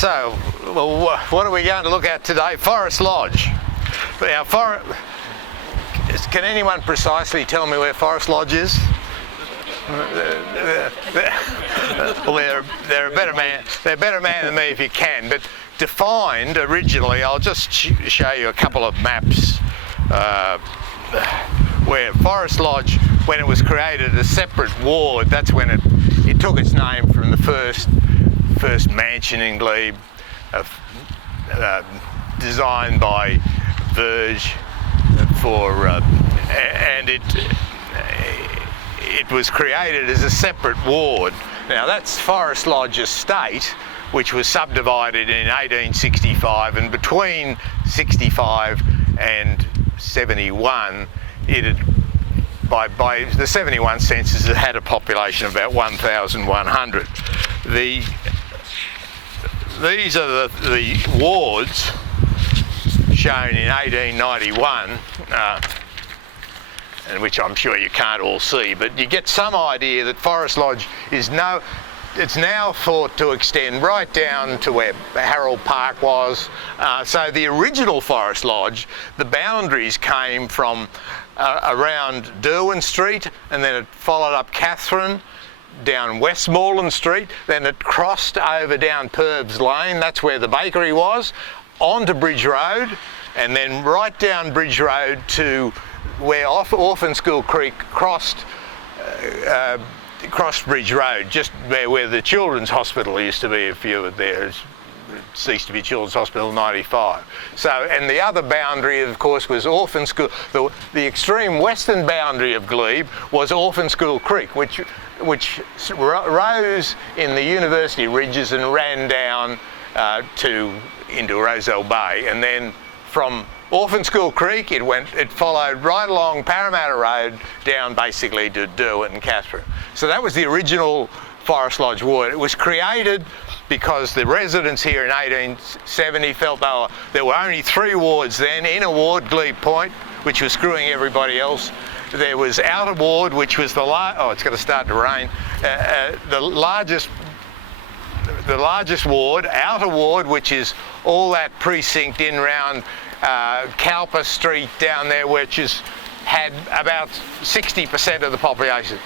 So, well, what are we going to look at today? Forest Lodge. Now, can anyone precisely tell me where Forest Lodge is? Well, they're a better man. They're a better man than me if you can. But defined originally, I'll just show you a couple of maps where Forest Lodge, when it was created as a separate ward, that's when it took its name from the first mansion in Glebe, designed by Verge and it was created as a separate ward. Now that's Forest Lodge Estate, which was subdivided in 1865, and between 65 and 71, it had, by the 71 census, it had a population of about 1,100. These are the wards shown in 1891, and which I'm sure you can't all see, but you get some idea that Forest Lodge it's now thought to extend right down to where Harold Park was. So the original Forest Lodge, the boundaries came from around Derwin Street, and then it followed up Catherine, down Westmoreland Street, then it crossed over down Purves Lane, that's where the bakery was, onto Bridge Road, and then right down Bridge Road to where Orphan School Creek crossed Bridge Road, just where the Children's Hospital used to be if you were there. It ceased to be Children's Hospital in 95. So, and the other boundary, of course, was Orphan School. The extreme western boundary of Glebe was Orphan School Creek, which rose in the University Ridges and ran down into Roselle Bay, and then from Orphan School Creek it followed right along Parramatta Road down basically to Derwent and Catherine. So that was the original Forest Lodge ward. It was created because the residents here in 1870 felt there were only 3 wards then. Inner Ward, Glebe Point, which was screwing everybody else. There was Outer Ward, which was it's going to start to rain. The largest ward, Outer Ward, which is all that precinct in round Cowper Street down there, which had about 60% of the population.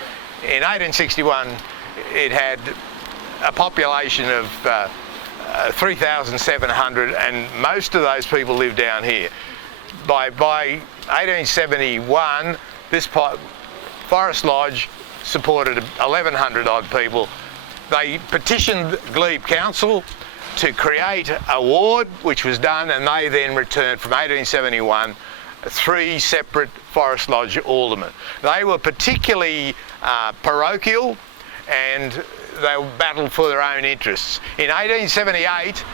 In 1861, it had a population of 3,700, and most of those people lived down here. By 1871, this Forest Lodge supported 1,100 odd people. They petitioned Glebe Council to create a ward, which was done, and they then returned from 1871 3 separate Forest Lodge aldermen. They were particularly parochial, and they battled for their own interests. In 1878,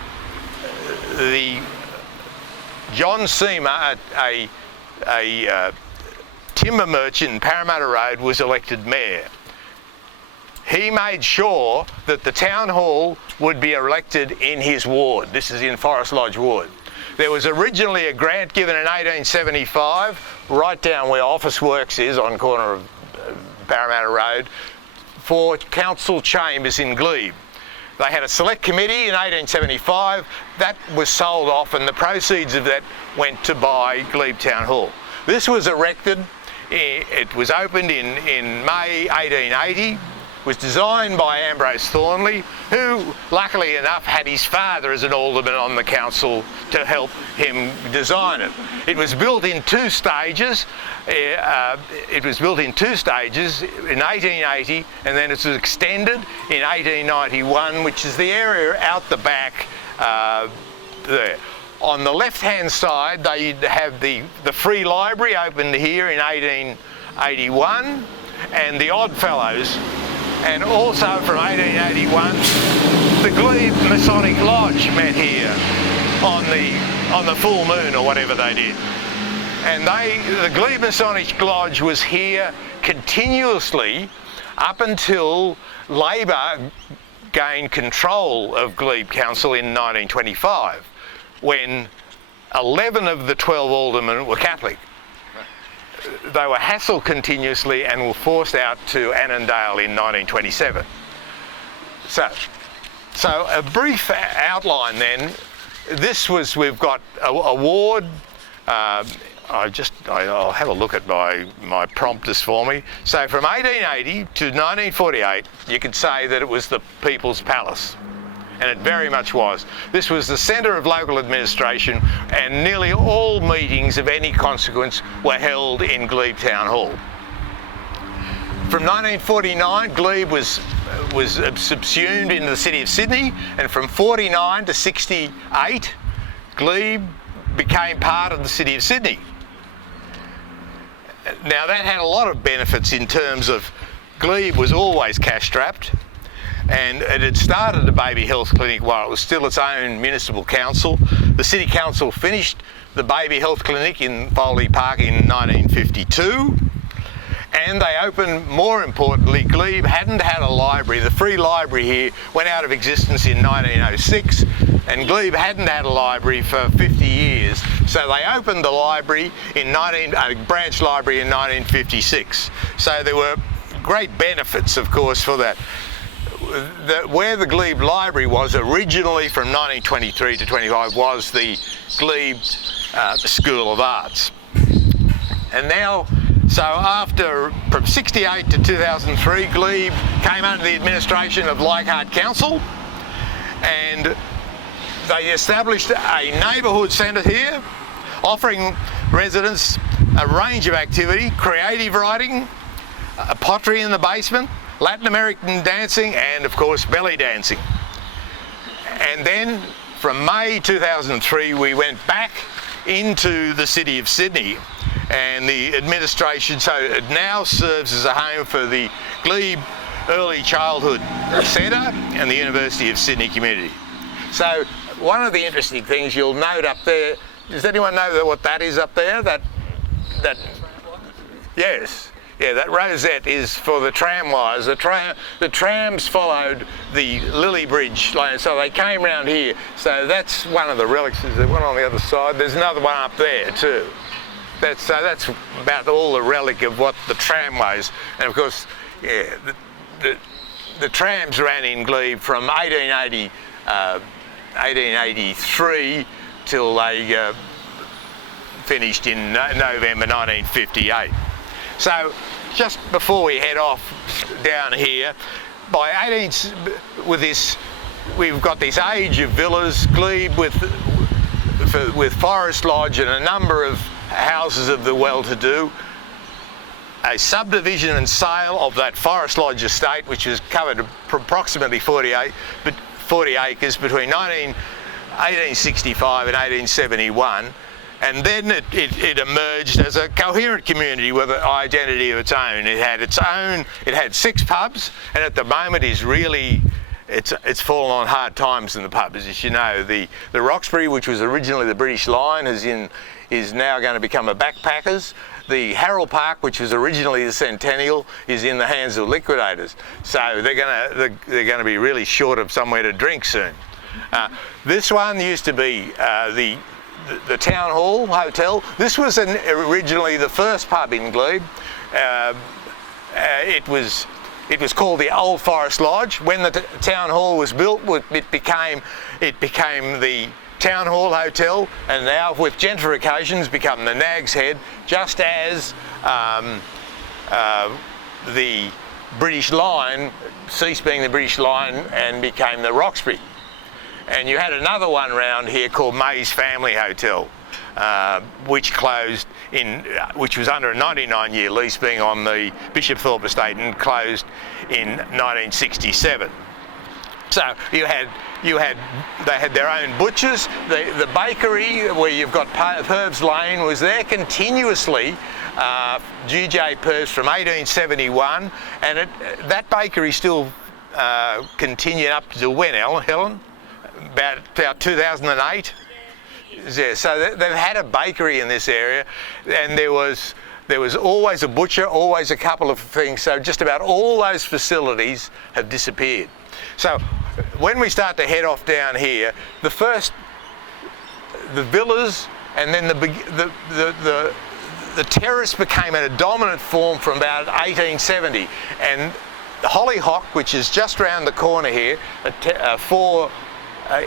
John Seamer, a timber merchant in Parramatta Road, was elected mayor. He made sure that the town hall would be erected in his ward. This is in Forest Lodge Ward. There was originally a grant given in 1875, right down where Office Works is on corner of Parramatta Road, for council chambers in Glebe. They had a select committee in 1875. That was sold off, and the proceeds of that went to buy Glebe Town Hall. This was erected, it was opened in May 1880. Was designed by Ambrose Thornley, who luckily enough had his father as an alderman on the council to help him design it. It was built in 2 stages. In 1880, and then it was extended in 1891, which is the area out the back there. On the left-hand side, they have the Free Library opened here in 1881, and the Oddfellows. And also from 1881, the Glebe Masonic Lodge met here on the full moon or whatever they did. And the Glebe Masonic Lodge was here continuously up until Labor gained control of Glebe Council in 1925, when 11 of the 12 aldermen were Catholic. They were hassled continuously and were forced out to Annandale in 1927. So, So a brief outline then. We've got a ward. I'll have a look at my prompters for me. So from 1880 to 1948, you could say that it was the People's Palace. And it very much was. This was the centre of local administration, and nearly all meetings of any consequence were held in Glebe Town Hall. From 1949, Glebe was subsumed into the City of Sydney, and from 49 to 68, Glebe became part of the City of Sydney. Now that had a lot of benefits in terms of Glebe was always cash-strapped, and it had started a baby health clinic while it was still its own municipal council. The City Council finished the baby health clinic in Foley Park in 1952. And they opened, more importantly, Glebe hadn't had a library. The free library here went out of existence in 1906, and Glebe hadn't had a library for 50 years. So they opened the library branch library in 1956. So there were great benefits, of course, for that. Where the Glebe Library was originally from 1923 to 25 was the Glebe School of Arts. And now, so from 68 to 2003, Glebe came under the administration of Leichhardt Council, and they established a neighbourhood centre here, offering residents a range of activity: creative writing, pottery in the basement, Latin American dancing, and of course belly dancing. And then from May 2003 we went back into the City of Sydney, and the administration, so it now serves as a home for the Glebe Early Childhood Centre and the University of Sydney Community. So one of the interesting things you'll note up there, does anyone know what that is up there? That yes. Yeah, that rosette is for the tram wires. The trams followed the Lily Bridge line, so they came round here. So that's one of the relics. There's one on the other side. There's another one up there too. That's about all the relic of what the tramways. And of course, yeah, the trams ran in Glebe from 1883 till they finished in November 1958. So just before we head off down here, we've got this age of villas, Glebe with Forest Lodge and a number of houses of the well-to-do. A subdivision and sale of that Forest Lodge estate, which was covered approximately 40 acres between 1865 and 1871. And then it emerged as a coherent community with an identity of its own. It had 6 pubs, and at the moment it's fallen on hard times in the pubs. As you know, the Roxbury, which was originally the British Line, is now going to become a Backpackers. The Harold Park, which was originally the Centennial, is in the hands of liquidators. So they're going to be really short of somewhere to drink soon. This one used to be the Town Hall Hotel. This was originally the first pub in Glebe. It was called the Old Forest Lodge. When the Town Hall was built, it became the Town Hall Hotel, and now with gentrifications become the Nag's Head, just as the British Line ceased being the British Line and became the Roxbury. And you had another one round here called May's Family Hotel, which closed which was under a 99-year lease, being on the Bishop Thorpe estate, and closed in 1967. So they had their own butchers. The bakery, where you've got Purves Lane, was there continuously. G.J. Purves from 1871, and that bakery still continued up to when, Helen? About 2008. Yeah, so they've had a bakery in this area, and there was always a butcher, always a couple of things. So just about all those facilities have disappeared. So when we start to head off down here, the villas, and then the terrace became a dominant form from about 1870, and hollyhock, which is just round the corner here,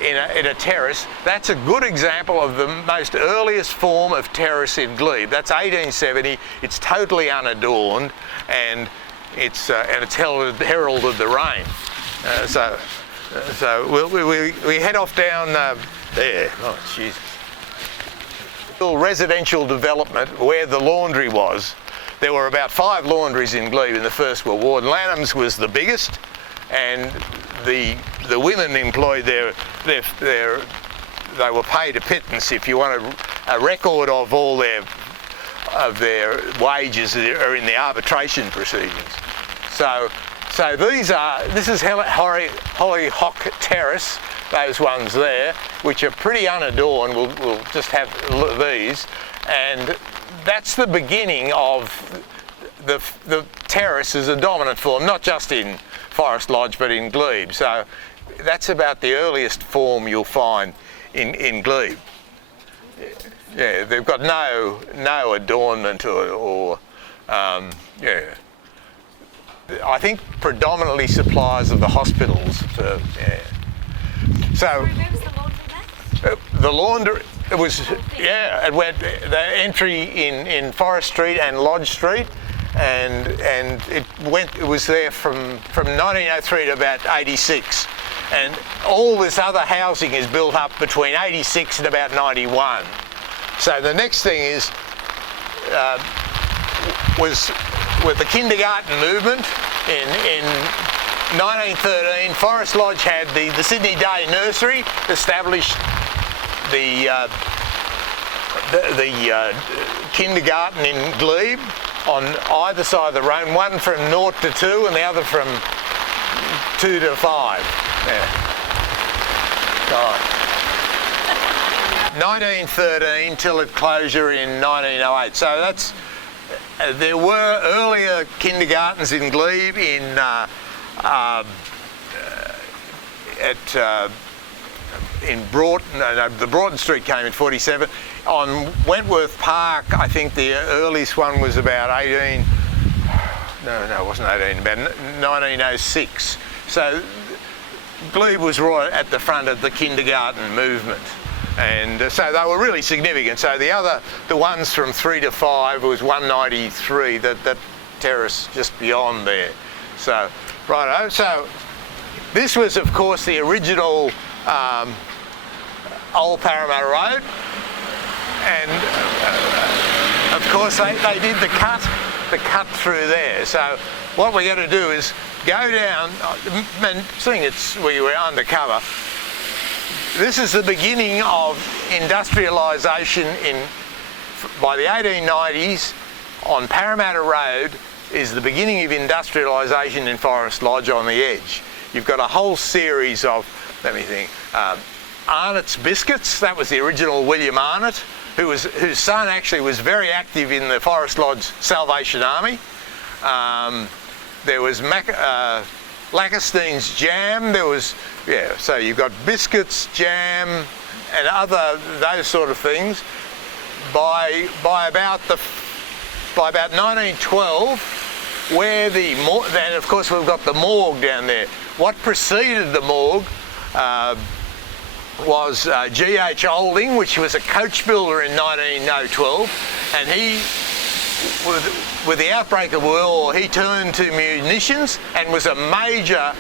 in a terrace, that's a good example of the most earliest form of terrace in Glebe. That's 1870. It's totally unadorned, and it's heralded the rain. So we head off down there. Oh, Jesus. Residential development where the laundry was. There were about 5 laundries in Glebe in the First World War, and Lanham's was the biggest, and the women employed they were paid a pittance. If you want a record of all their wages are in the arbitration proceedings. So this is Hollyhock Terrace, those ones there, which are pretty unadorned. We'll just have these, and that's the beginning of the terrace as a dominant form, not just in Forest Lodge but in Glebe. So that's about the earliest form you'll find in Glebe. Yeah, they've got no adornment or yeah. I think predominantly supplies of the hospitals. Yeah. So the laundry, it was, yeah, it went the entry in Forest Street and Lodge Street, and it was there from 1903 to about 86, and all this other housing is built up between 86 and about 91. So the next thing is was with the kindergarten movement in 1913. Forest Lodge had the Sydney Day Nursery, established the kindergarten in Glebe on either side of the road, one from 0 to 2 and the other from 2 to 5. Yeah. God. 1913 till its closure in 1908. So that's there were earlier kindergartens in Glebe in Broughton. The Broughton Street came in 47. On Wentworth Park, I think the earliest one was about 18. No, it wasn't 18. About 1906. So Glebe was right at the front of the kindergarten movement, and so they were really significant. So the ones from 3 to 5 was 193. That terrace just beyond there. So righto. So this was, of course, the original Old Parramatta Road, and of course they did the cut through there. So what we're going to do is go down, and seeing we were undercover, this is the beginning of industrialisation by the 1890s on Parramatta Road is the beginning of industrialisation in Forest Lodge on the edge. You've got a whole series of, let me think, Arnott's Biscuits. That was the original William Arnott, whose son actually was very active in the Forest Lodge Salvation Army. There was Lackerstein's Jam. There was, yeah, so you've got biscuits, jam, and those sort of things. By about 1912, where then of course we've got the morgue down there. What preceded the morgue was G.H. Olding, which was a coach builder in 1912, and he, with the outbreak of World War, he turned to munitions and was a major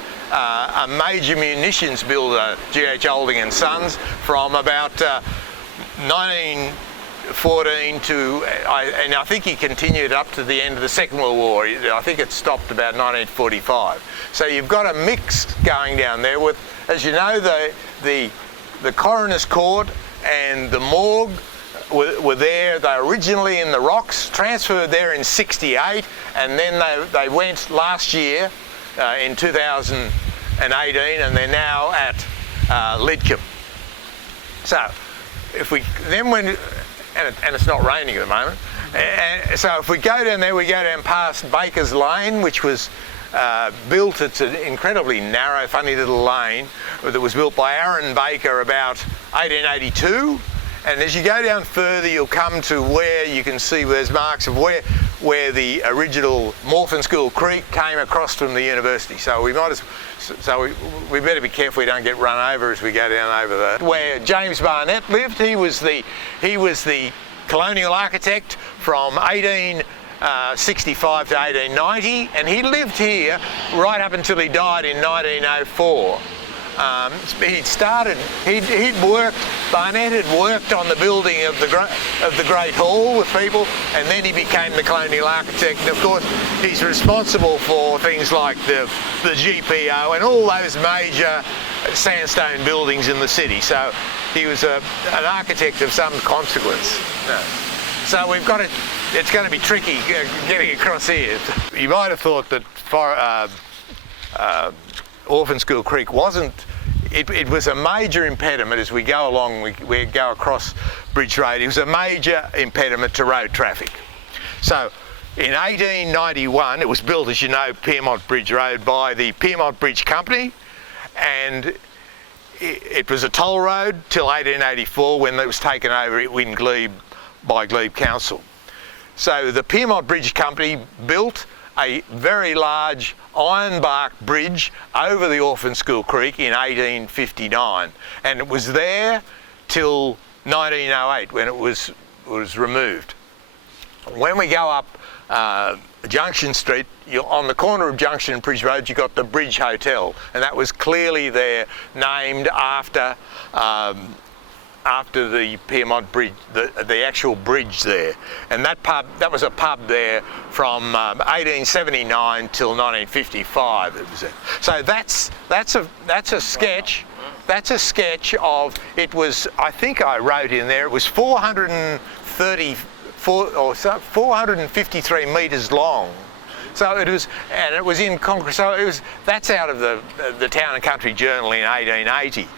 munitions builder, G.H. Olding and Sons, from about 1914 to, and I think he continued up to the end of the Second World War. I think it stopped about 1945. So you've got a mix going down there with, as you know, the coroner's court and the morgue were there. They were originally in the Rocks, transferred there in 68, and then they went last year in 2018, and they're now at Lidcombe. So if we then and it's not raining at the moment, and so if we go down there, we go down past Baker's Lane, which was built. It's an incredibly narrow, funny little lane that was built by Aaron Baker about 1882. And as you go down further, you'll come to where you can see there's marks of where where the original Orphan School Creek came across from the university. So we better be careful we don't get run over as we go down over there. Where James Barnett lived, he was the colonial architect from 1865 to 1890, and he lived here right up until he died in 1904. Barnett had worked on the building of the Great Hall with people, and then he became the colonial architect. And of course, he's responsible for things like the GPO and all those major sandstone buildings in the city. So he was an architect of some consequence. So it's going to be tricky getting across here. You might have thought that Orphan School Creek wasn't. It was a major impediment as we go along. We go across Bridge Road. It was a major impediment to road traffic. So in 1891, it was built, as you know, Piermont Bridge Road by the Piermont Bridge Company, and it was a toll road till 1884 when it was taken over in Glebe by Glebe Council. So the Piermont Bridge Company built a very large ironbark bridge over the Orphan School Creek in 1859, and it was there till 1908 when it was removed. When we go up Junction Street, on the corner of Junction and Bridge Road, you got the Bridge Hotel, and that was clearly there, named after the Piermont Bridge, the actual bridge there. And that was a pub there from 1879 till 1955. It was there. So that's a sketch. That's a sketch of, it was, I think I wrote in there, it was 453 metres long. So it was, and it was in concrete. So that's out of the Town and Country Journal in 1880.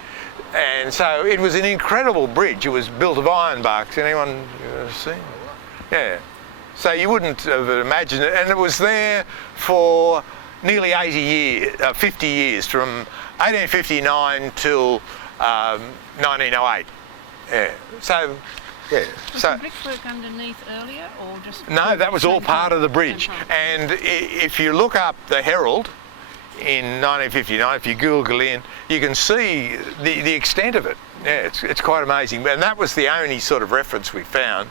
And so it was an incredible bridge. It was built of ironbarks. Anyone seen? Yeah. So you wouldn't have imagined it. And it was there for nearly 50 years, from 1859 till 1908. Yeah. So, yeah. Was the brickwork underneath earlier, or just? No, that was all part of the bridge. And if you look up the Herald in 1959, if you Google in, you can see the extent of it. Yeah, it's quite amazing. And that was the only sort of reference we found.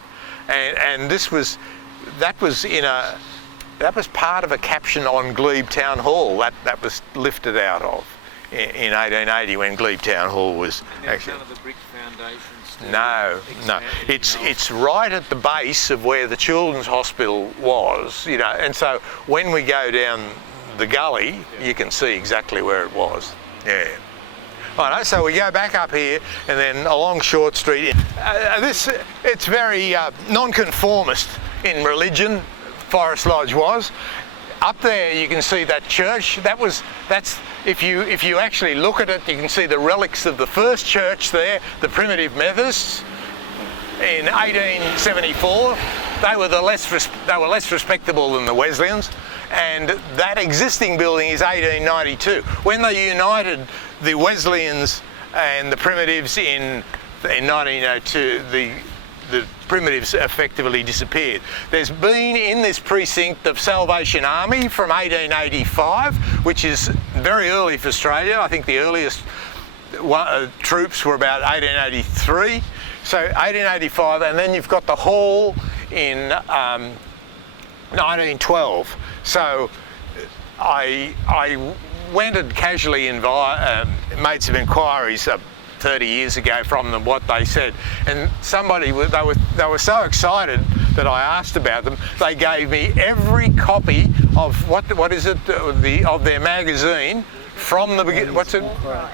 And that was part of a caption on Glebe Town Hall that was lifted out of in 1880 when Glebe Town Hall was actually. None of the brick foundations. No. It's right at the base of where the Children's Hospital was, you know. And so when we go down the gully, you can see exactly where it was. Yeah. Right, so we go back up here and then along Short Street. It's very non-conformist in religion. Forest Lodge was. Up there you can see that church. That's if you actually look at it, you can see the relics of the first church there, the Primitive Methodists in 1874. They were less respectable than the Wesleyans, and that existing building is 1892. When they united the Wesleyans and the Primitives in 1902, the Primitives effectively disappeared. There's been in this precinct the Salvation Army from 1885, which is very early for Australia. I think the earliest troops were about 1883. So 1885, and then you've got the Hall in 1912. So I went and casually made some inquiries 30 years ago from them, what they said, and they were so excited that I asked about them. They gave me every copy of what is it of their magazine from the beginning. What's it?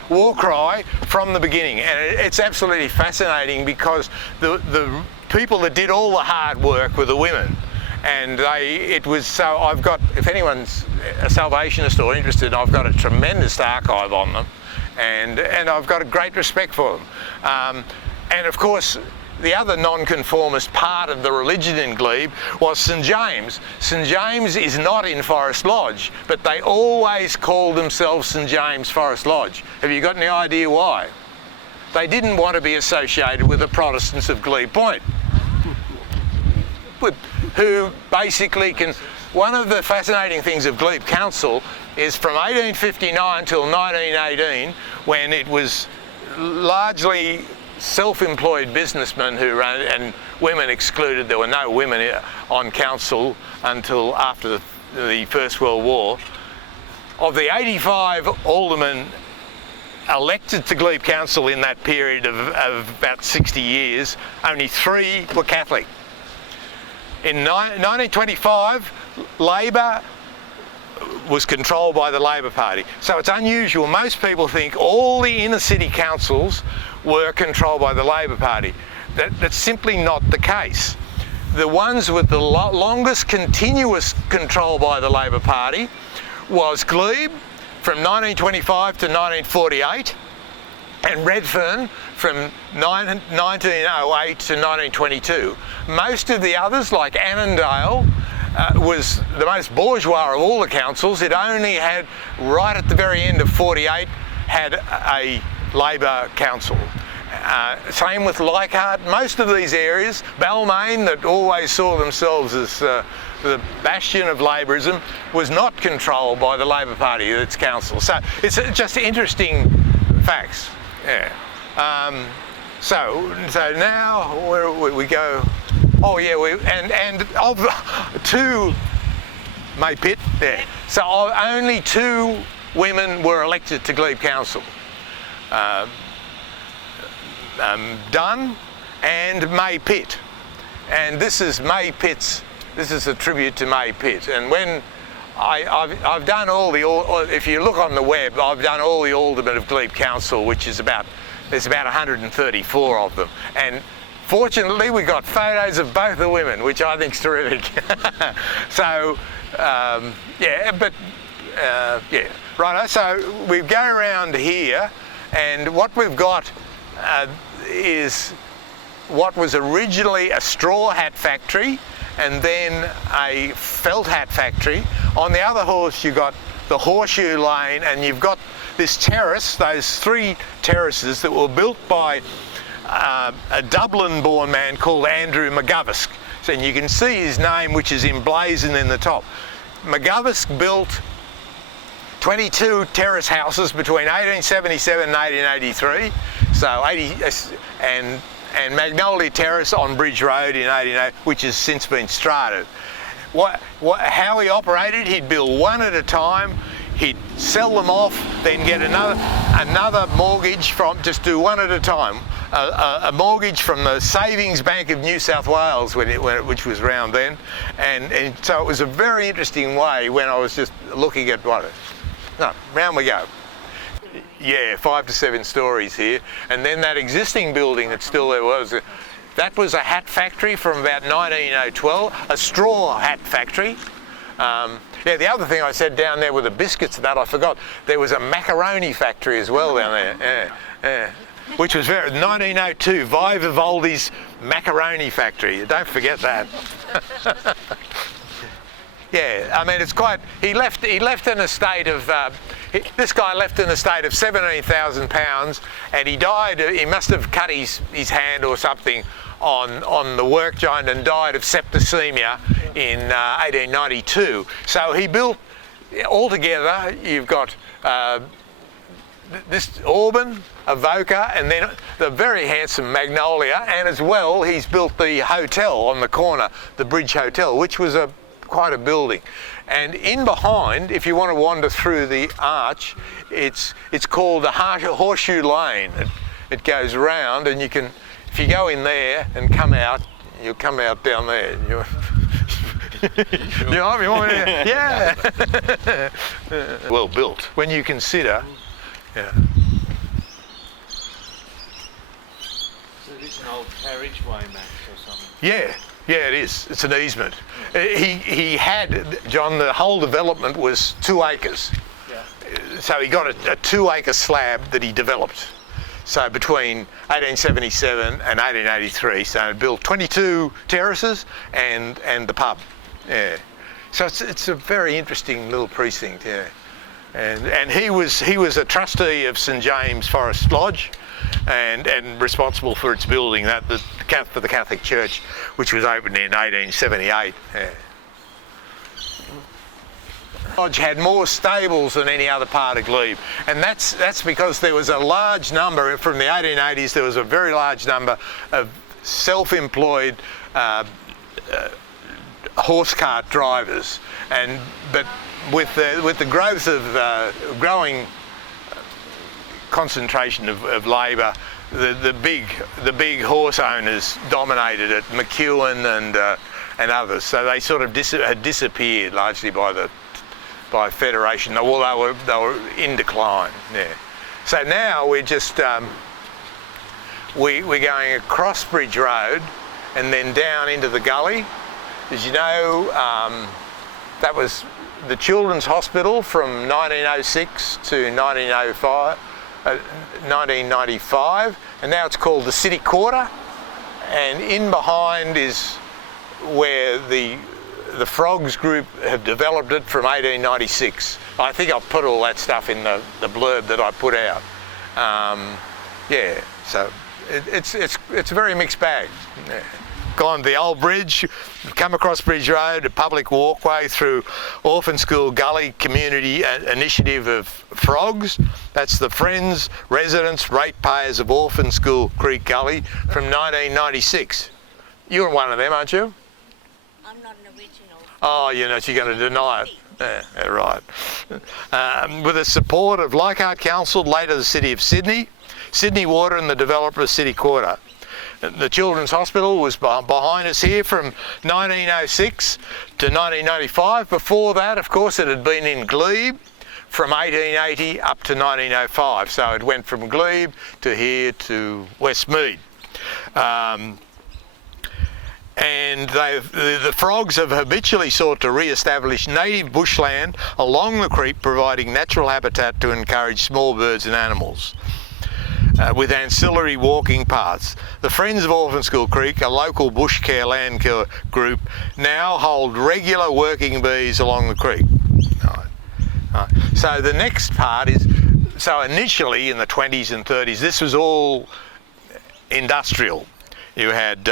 War Cry from the beginning, and it's absolutely fascinating because the people that did all the hard work were the women. And I've got, if anyone's a Salvationist or interested, I've got a tremendous archive on them, and I've got a great respect for them. And of course, the other non-conformist part of the religion in Glebe was St James. St James is not in Forest Lodge, but they always called themselves St James Forest Lodge. Have you got any idea why? They didn't want to be associated with the Protestants of Glebe Point. who basically can. One of the fascinating things of Glebe Council is from 1859 till 1918, when it was largely self-employed businessmen who ran, and women excluded. There were no women on council until after the First World War. Of the 85 aldermen elected to Glebe Council in that period of about 60 years, only 3 were Catholic. In 1925, Labor was controlled by the Labor Party. So it's unusual. Most people think all the inner city councils were controlled by the Labor Party. That's simply not the case. The ones with the longest continuous control by the Labor Party was Glebe from 1925 to 1948, and Redfern from 1908 to 1922. Most of the others, like Annandale, was the most bourgeois of all the councils. It only had, right at the very end of 48, had a Labor council. Same with Leichhardt. Most of these areas, Balmain, that always saw themselves as the bastion of Labourism, was not controlled by the Labor Party, its council. So it's just interesting facts. Yeah. So now where we go. Oh yeah, and of two, May Pitt. Yeah. So only 2 women were elected to Glebe Council. Dunn and May Pitt, and this is May Pitt's. This is a tribute to May Pitt. And when I've done all the, if you look on the web, I've done all the aldermen of Glebe Council, which is there's about 134 of them. And fortunately, we got photos of both the women, which I think is terrific. So, yeah, righto. So we go around here, and what we've got is what was originally a straw hat factory, and then a felt hat factory. On the other horse, you've got the Horseshoe Lane, and you've got this terrace, those 3 terraces that were built by a Dublin-born man called Andrew McGovisk. So you can see his name, which is emblazoned in the top. McGovisk built 22 terrace houses between 1877 and 1883. So and Magnolia Terrace on Bridge Road in 1880, which has since been strata. How he operated, he'd build one at a time, he'd sell them off, then get another mortgage from, just do one at a time. A mortgage from the Savings Bank of New South Wales, which was around then, and so it was a very interesting way when I was just looking at round we go. Yeah, 5 to 7 stories here, and then that existing building that still there was, that was a hat factory from about 1912, a straw hat factory. Yeah, the other thing I said down there with the biscuits, that I forgot, there was a macaroni factory as well down there. Yeah. Which was 1902, Vi Vivaldi's macaroni factory. Don't forget that. Yeah, I mean, it's quite. He left an estate of. This guy left an estate of £17,000, and he died. He must have cut his hand or something on the work joint and died of septicemia in 1892. So he built. Altogether, you've got. This Auburn, Avoca, and then the very handsome Magnolia, and as well he's built the hotel on the corner, the Bridge Hotel, which was quite a building. And in behind, if you want to wander through the arch, it's called the Horseshoe Lane. It goes round, and you can, if you go in there and come out, you'll come out down there. You want me to? Yeah. Well built. When you consider. Yeah. So this is an old carriageway, Max, or something? Yeah, it is. It's an easement. He had, John, the whole development was 2 acres. Yeah. So he got a 2-acre slab that he developed. So between 1877 and 1883, so he built 22 terraces and the pub. Yeah. So it's a very interesting little precinct, yeah. And he was a trustee of St James Forest Lodge, and responsible for its building, for the Catholic Church, which was opened in 1878. Yeah. Lodge had more stables than any other part of Glebe, and that's because there was a large number, from the 1880s, there was a very large number of self-employed horse cart drivers, but with the growth of growing concentration of labour, the big horse owners dominated it, McEwen and others. So they sort of had disappeared largely by federation. Well, they were in decline. Yeah. So now we're just we're going across Bridge Road and then down into the gully. As you know, that was the Children's Hospital from 1906 to 1995, and now it's called the City Quarter. And in behind is where the Frogs group have developed it from 1896. I think I'll put all that stuff in the blurb that I put out. Yeah, so it's a very mixed bag. Yeah. Gone the old bridge, come across Bridge Road, a public walkway through Orphan School Gully Community Initiative of Frogs. That's the Friends, Residents, Ratepayers of Orphan School Creek Gully from 1996. You're one of them, aren't you? I'm not an original. Oh, you're going to deny it. Yeah, right. With the support of Leichhardt Council, later the City of Sydney, Sydney Water and the developer of City Quarter. The Children's Hospital was behind us here from 1906 to 1995. Before that, of course, it had been in Glebe from 1880 up to 1905. So it went from Glebe to here to Westmead. And the Frogs have habitually sought to re-establish native bushland along the creek, providing natural habitat to encourage small birds and animals. With ancillary walking paths. The Friends of Orphan School Creek, a local bush care land care group, now hold regular working bees along the creek. Right. So the next part is, so initially in the 20s and 30s, this was all industrial. You had,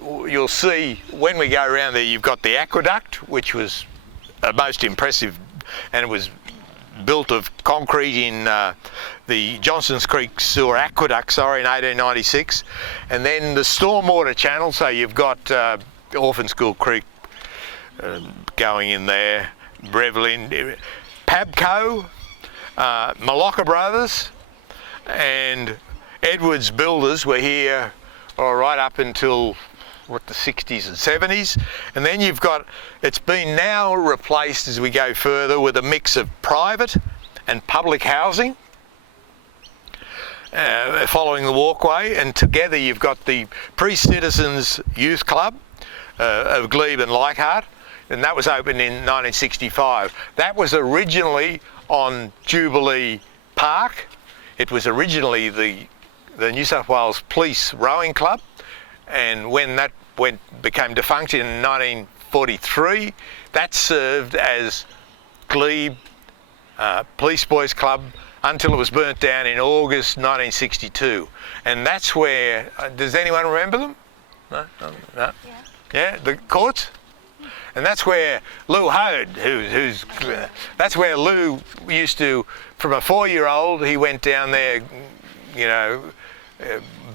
you'll see when we go around there, you've got the aqueduct, which was most impressive, and it was built of concrete in the Johnson's Creek Sewer Aqueduct, in 1896, and then the stormwater channel. So you've got Orphan School Creek going in there, Brevlin, Pabco, Malacca Brothers, and Edwards Builders were here right up until the 60s and 70s, and then you've got, it's been now replaced as we go further with a mix of private and public housing following the walkway, and together you've got the Pre-Citizens Youth Club of Glebe and Leichhardt, and that was opened in 1965. That was originally on Jubilee Park. It was originally the New South Wales Police Rowing Club, and when that became defunct in 1943, that served as Glebe Police Boys Club until it was burnt down in August 1962. And that's where, does anyone remember them? No? Yeah, the courts? And that's where Lou Hode, that's where Lou used to, from a 4-year-old, he went down there,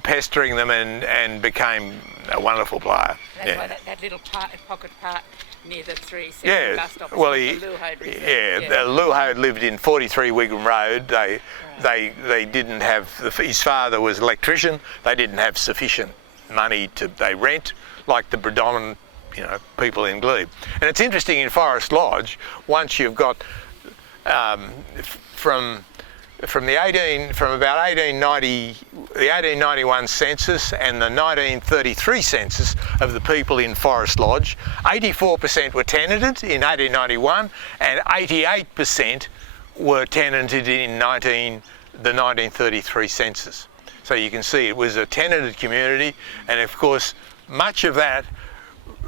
pestering them and became a wonderful player. That's why that little pocket park near the 3 bus stop. Well, Lou Hode lived in 43 Wigram Road. They didn't have, his father was an electrician. They didn't have sufficient money they rent like the predominant people in Glebe. And it's interesting in Forest Lodge, once you've got from about 1890, the 1891 census and the 1933 census of the people in Forest Lodge, 84% were tenanted in 1891 and 88% were tenanted in the 1933 census. So you can see it was a tenanted community, and of course much of that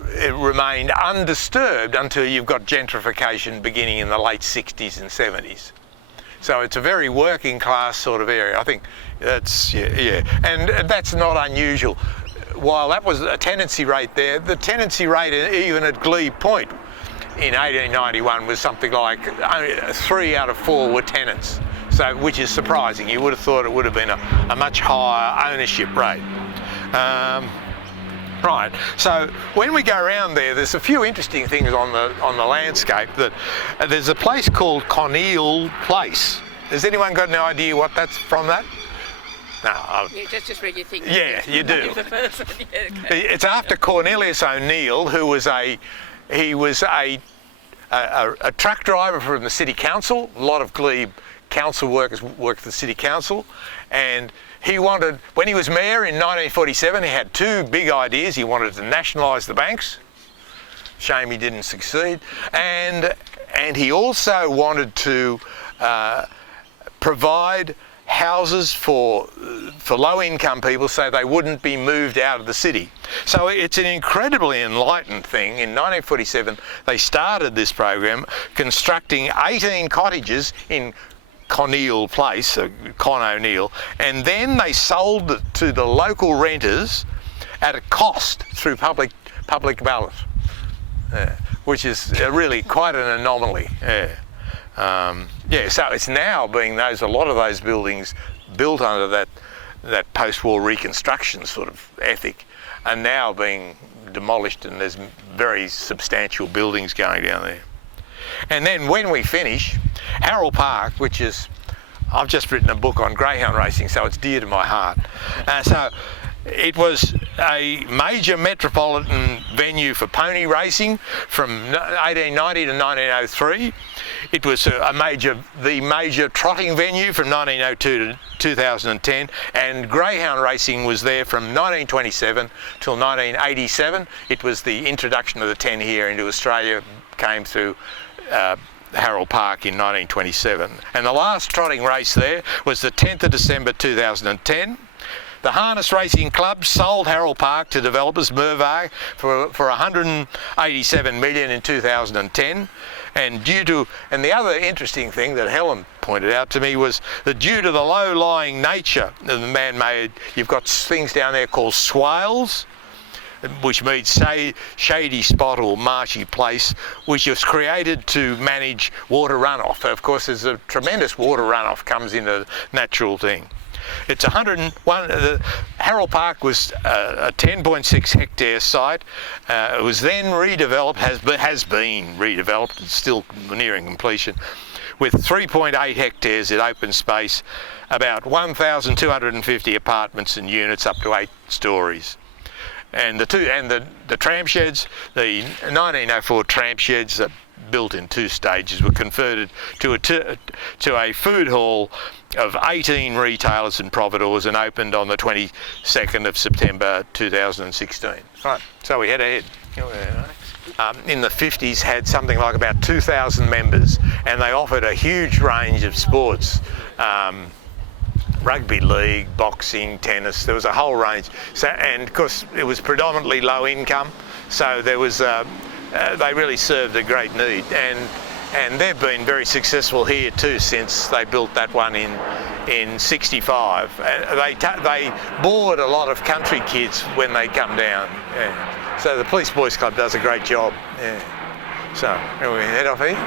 it remained undisturbed until you've got gentrification beginning in the late 60s and 70s. So it's a very working class sort of area. I think that's, yeah. And that's not unusual. While that was a tenancy rate there, the tenancy rate even at Glebe Point in 1891 was something like only 3 out of 4 were tenants. So, which is surprising. You would have thought it would have been a much higher ownership rate. Right. So when we go around there's a few interesting things on the landscape. That there's a place called Corneille Place. Has anyone got any idea what that's from? That? No. Yeah, just read your thing. Yeah, you do. The person. Yeah, okay. It's after Cornelius O'Neill, who was a truck driver from the city council. A lot of Glebe council workers worked for the city council, and he wanted, when he was mayor in 1947, he had 2 big ideas. He wanted to nationalise the banks. Shame he didn't succeed. And he also wanted to provide houses for low-income people so they wouldn't be moved out of the city. So it's an incredibly enlightened thing. In 1947, they started this program constructing 18 cottages in Corneille Place, Con O'Neill, and then they sold it to the local renters at a cost through public ballot, which is really quite an anomaly. So it's now being a lot of those buildings built under that post-war reconstruction sort of ethic are now being demolished, and there's very substantial buildings going down there. And then when we finish, Harold Park, which is, I've just written a book on greyhound racing, so it's dear to my heart. So it was a major metropolitan venue for pony racing from 1890 to 1903. It was the major trotting venue from 1902 to 2010, and greyhound racing was there from 1927 till 1987. It was the introduction of the 10 here into Australia, came through Harold Park in 1927, and the last trotting race there was the 10th of December 2010. The Harness Racing Club sold Harold Park to developers Mervay for 187 million in 2010, and the other interesting thing that Helen pointed out to me was that due to the low-lying nature of the man-made, you've got things down there called swales, which means shady spot or marshy place, which was created to manage water runoff. Of course, there's a tremendous water runoff comes into the natural thing. It's 101. Harold Park was a 10.6 hectare site. It was then redeveloped, has been redeveloped, it's still nearing completion, with 3.8 hectares in open space, about 1,250 apartments and units up to 8 stories. And the tram sheds, the 1904 tram sheds that built in 2 stages were converted to a food hall of 18 retailers and providors and opened on the 22nd of September 2016. Right, so we head ahead. In the 50s had something like about 2,000 members, and they offered a huge range of sports. Rugby league, boxing, tennis, there was a whole range. So, and of course it was predominantly low income, so there was they really served a great need, and they've been very successful here too since they built that one in 65. They board a lot of country kids when they come down. Yeah. So the Police Boys Club does a great job. Yeah. So we head off here.